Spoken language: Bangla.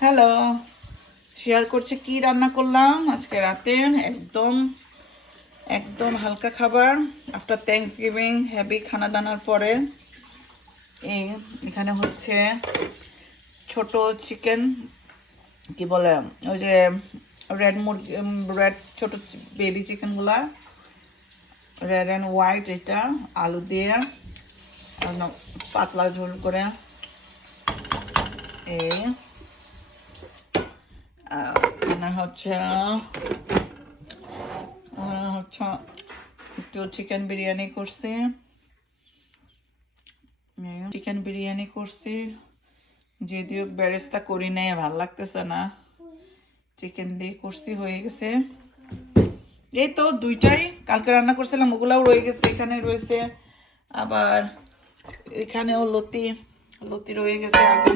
হ্যালো, শেয়ার করছে কি রান্না করলাম আজকে রাতে। একদম একদম হালকা খাবার আফটার থ্যাঙ্কস গিভিং, হেভি খানা দানার পরে। এই এখানে হচ্ছে ছোট চিকেন, কি বলে ওই যে রেড মুরগি, রেড ছোট বেবি চিকেনগুলা, রেড অ্যান্ড হোয়াইট, এটা আলু দিয়ে পাতলা ঝোল করে। এই এখানে হচ্ছে একটু চিকেন বিরিয়ানি করছি, যদিও বেরেস্তা করি নাই, ভাল লাগতেছে না, চিকেন দিয়ে করছি, হয়ে গেছে। এই তো দুইটাই কালকে রান্না করছিলাম, ওগুলাও রয়ে গেছে, এখানে রয়েছে। আবার এখানেও লতি লতি রয়ে গেছে আগে।